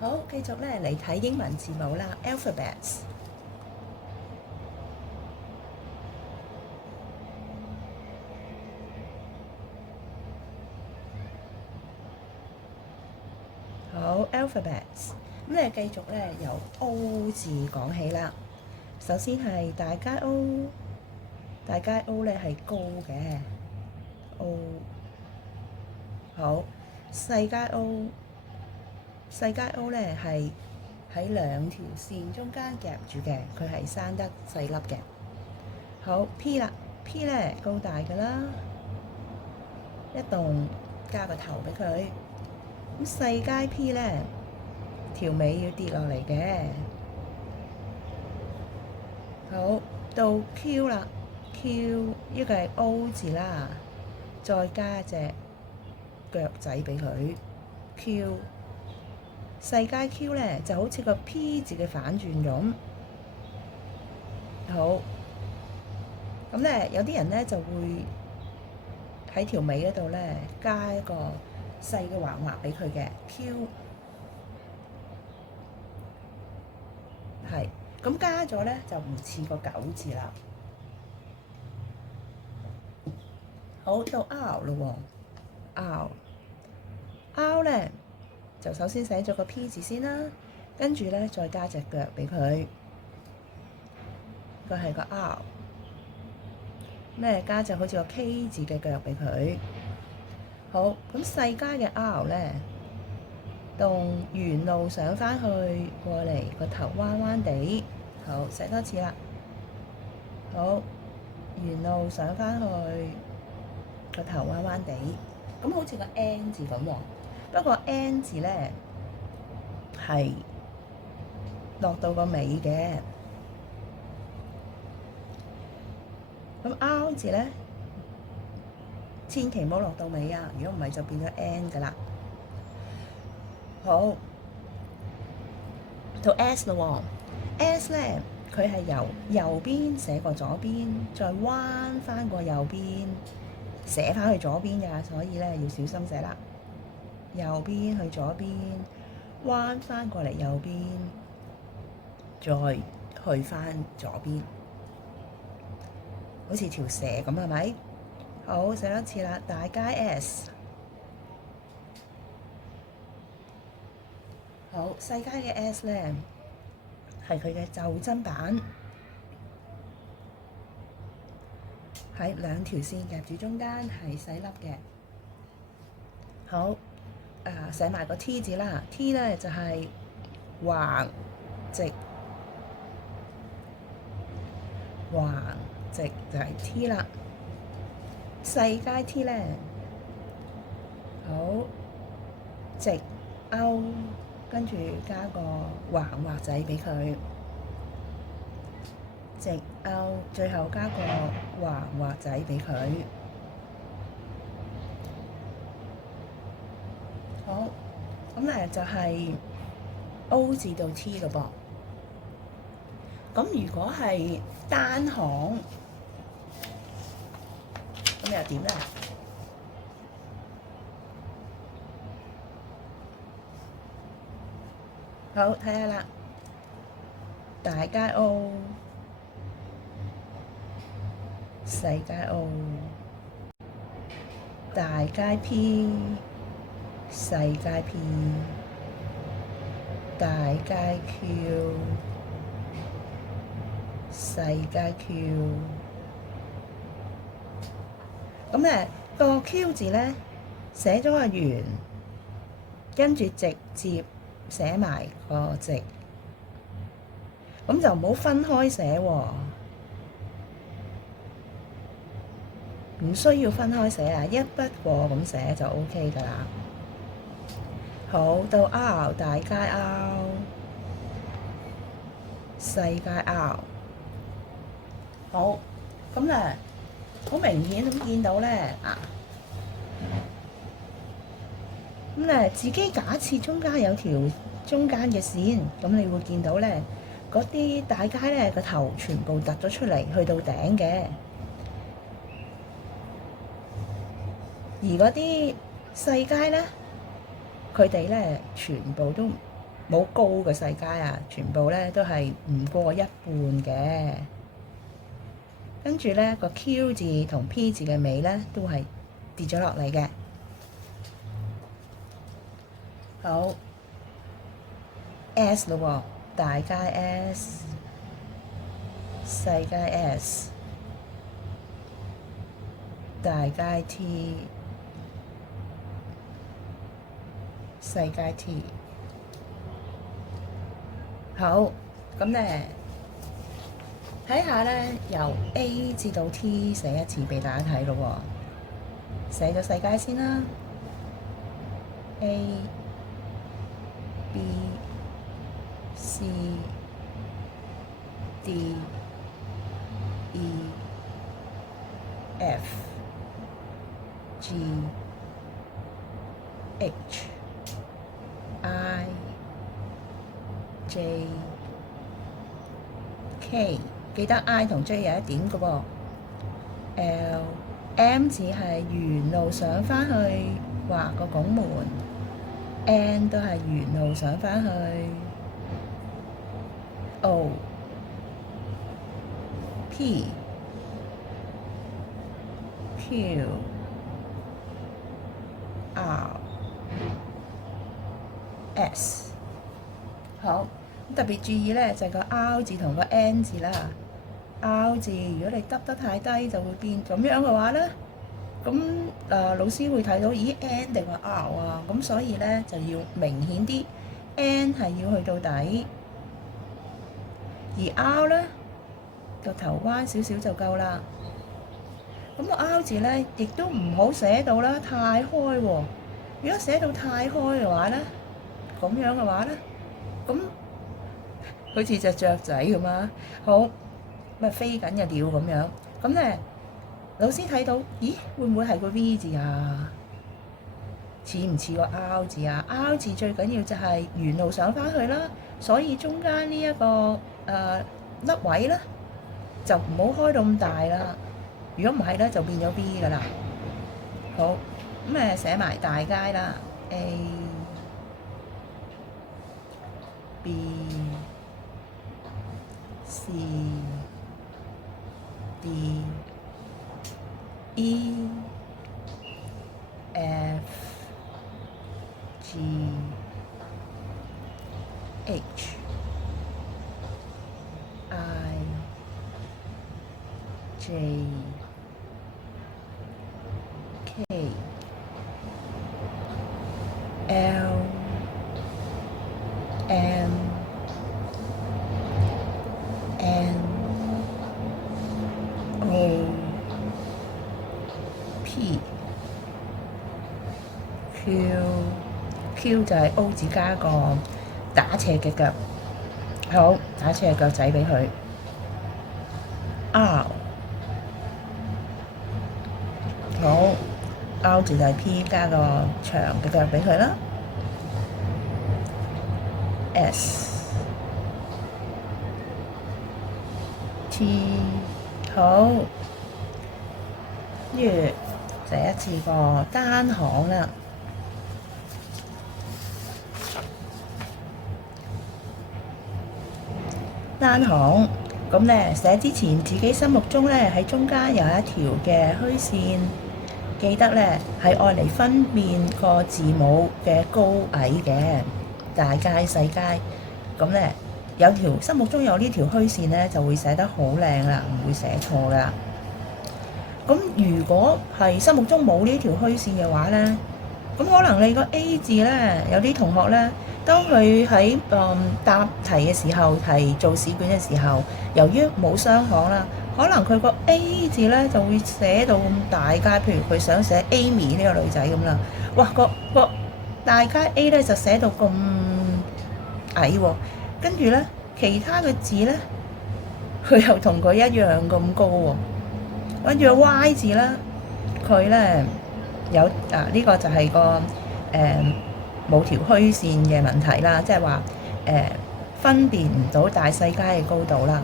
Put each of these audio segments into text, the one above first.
好，繼續咧嚟睇英文字母啦 ，alphabets。好 alphabets，咁你繼續咧由 O 字講起啦。首先係大街 O，大街 O 咧係高嘅 O。好，細街 O，細街 O 咧係喺兩條線中間夾住嘅，佢係生得細粒嘅。好 P 啦 ，P 咧高大㗎啦，一棟加個頭俾佢。咁細街 P 咧條尾要跌落嚟嘅。好，到 Q 啦 ，Q 呢個係 O 字啦，再加隻腳仔俾佢 Q。細街 Q 咧就好似個 P 字嘅反轉咁。好，咁咧有啲人咧就會喺條尾嗰度咧加一個細嘅橫畫俾佢嘅 Q。係，咁加咗咧就唔似個九字啦。好，到 R 咯喎，R 咧就首先寫咗個 P 字先啦，跟住咧再加隻腳俾佢，佢係個 R。咩加隻好似個 K 字嘅腳俾佢。好，咁細家嘅 R 咧，動沿路上返去過嚟，個頭彎彎地。好，寫多次啦。好，沿路上返去，個頭彎彎地，咁好似個 N 字咁喎。不過 N 字咧係落到個尾嘅。咁 R 字咧，千祈唔好落到尾啊！如果唔係就變咗 N 㗎啦。好，到 S 咯喎 ，S 咧佢係由右邊寫過左邊，再彎翻過右邊，寫翻去左邊㗎，所以咧要小心寫啦。右邊去左邊，彎翻過嚟右邊，再去翻左邊，好似條蛇咁係咪？好，寫多次啦，大街 S。好，細街嘅 S 咧係佢嘅袖珍版，喺兩條線夾住中間係細粒嘅。好，寫埋個 T 字啦 ，T 咧就係橫直，橫直就係 T 啦。細街 T 咧，好直勾，跟住加個橫畫仔俾佢，直勾，最後加個橫畫仔俾佢。好，咁咧就係 O 字到 T 咯噃。咁如果係單行，咁又點咧？好，睇下啦，大街 O，細街 O，大街 P，細街 P，大街 Q，細街 Q。咁咧個 Q 字咧寫咗個圓，跟住直接寫埋個直，咁就唔好分開寫喎，唔需要分開寫啊，一筆過咁寫就 OK 㗎啦。好，到 R 大街 R，細街 R。好，咁咧好明顯咁見到咧咁咧自己假設中間有條中間嘅線，咁你會見到咧嗰啲大街咧個頭全部突咗出嚟，去到頂嘅，而嗰啲細街咧，佢哋咧全部都冇高嘅世界啊，全部咧都係唔過一半嘅。跟住咧個 Q 字同 P 字嘅尾咧都係跌咗落嚟嘅。好 S 咯喎，大街 S， 細街 S， 大街 T， 細街 T。好，咁咧睇下咧，由 A 至到 T 寫一次俾大家睇咯喎。寫咗細街先啦 ，A B C D E F G H I J K， 記得 I 同 J 有一點嘅喎。L M 字係沿路上返去畫個拱門。N 都係沿路上返去。O P Q R S。 好，特別注意咧就係個 R 字同個 N 字啦。R 字如果你耷得太低就會變咁樣嘅話咧，咁老師會睇到，咦 N 定係 R 啊？咁所以咧就要明顯啲 ，N 係要去到底，而 R 咧個頭彎少少就夠啦。咁個 R 字咧亦都唔好寫到啦太開喎。如果寫到太開嘅話咧，咁樣嘅話咧，咁好似隻雀仔咁啊！好，咪飛緊嘅鳥咁樣，咁咧。老師睇到，咦？會唔會係個 V 字啊？似唔似個 R 字啊？R 字最緊要就係沿路上返去啦，所以中間呢一個粒位咧就唔好開到咁大啦。如果唔係咧，就變咗 B 噶啦。好，咁寫埋大街啦 ，A B C D E F G H I J K L M N O P Q 就係 O 字加個打斜嘅腳，好，打斜嘅腳仔俾佢。R 好 ，R 字就係 P 加個長嘅腳俾佢啦。S T 好，跟住寫一次個單行啦。單行咁咧，寫之前自己心目中咧喺中間有一條嘅虛線，記得咧係愛嚟分辨個字母嘅高矮嘅大街細街。咁咧有條心目中有呢條虛線咧，就會寫得好靚啦，唔會寫錯噶。咁如果係心目中冇呢條虛線嘅話咧，咁可能你個 A 字咧，有啲同學咧，當佢喺答題嘅時候，做試卷嘅時候，由於冇雙行啦，可能佢個 A 字咧就會寫到咁大街，譬如佢想寫 Amy 呢個女仔咁啦，哇個大街 A 咧就寫到咁矮喎，跟住咧其他嘅字咧，佢又同佢一樣咁高喎，跟住 Y 字啦，佢咧有呢個就係個冇條虛線嘅問題啦，即係話分辨唔到大細街嘅高度啦。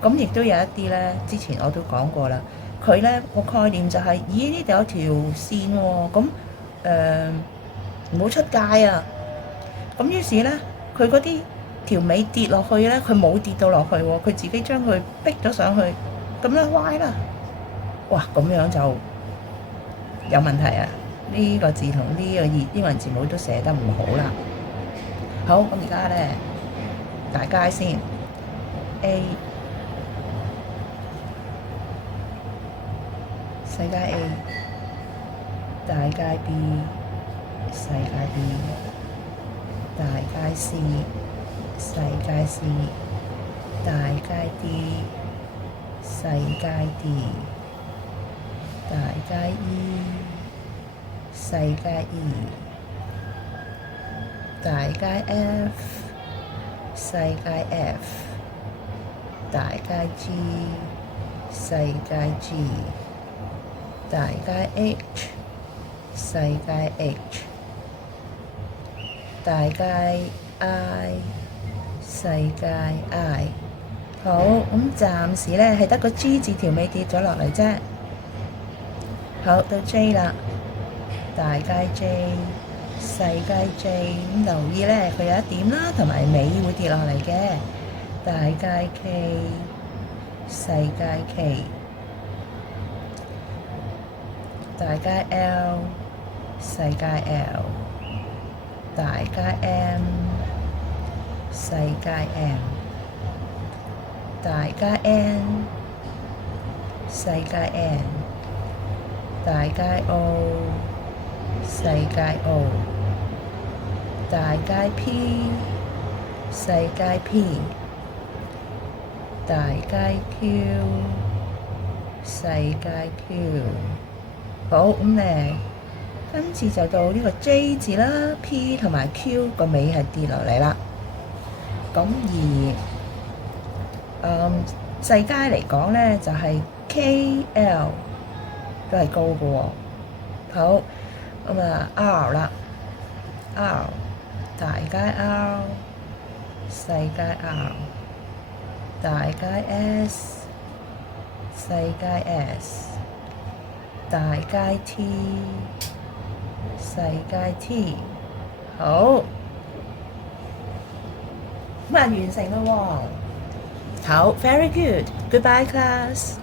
咁亦都有一啲咧，之前我都講過啦，佢咧個概念就係，咦呢度有條線喎，咁唔好出街啊。咁於是咧，佢嗰啲條尾跌落去咧，佢冇跌到落去喎，佢自己將佢逼咗上去，咁樣歪啦。哇！咁樣就有問題啊！呢個字同呢個英文字母都寫得唔好啦。好，咁而家咧大街先 A 細街 A， 大街 B， 細街 B， 大街 C， 細街 C， 大街 D， 細街 D， 大街 E， 細街 E， 大街 F， 細街 F， 大街 G， 細街 G， 大街 H， 細街 H， 大街 I， 細街 I。好，咁暫時咧係得個 G 字條尾跌咗落嚟啫。好，到 J 啦，大街 J， 細街 J， 咁留意咧佢有一點啦，同埋尾會跌落嚟嘅。大街 K， 細街 K， 大街 L， 細街 L， 大街 M， 細街 M， 大街 N， 細街 N， 大街 O， 細街 O， 大街 P， 細街 P， 大街 Q， 細街 Q。好，咁咧，今次就到呢個 J 字啦 ，P 同埋 Q 個尾係跌落嚟啦。咁而細街嚟講咧，就係 KL 都係高嘅喎。好，咁啊 R 啦 ，R 大街 R， 細街 R， 大街 S， 細街 S， 大街 T， 細街 T。好，咁啊完成啦喎。好 ，very good，goodbye class。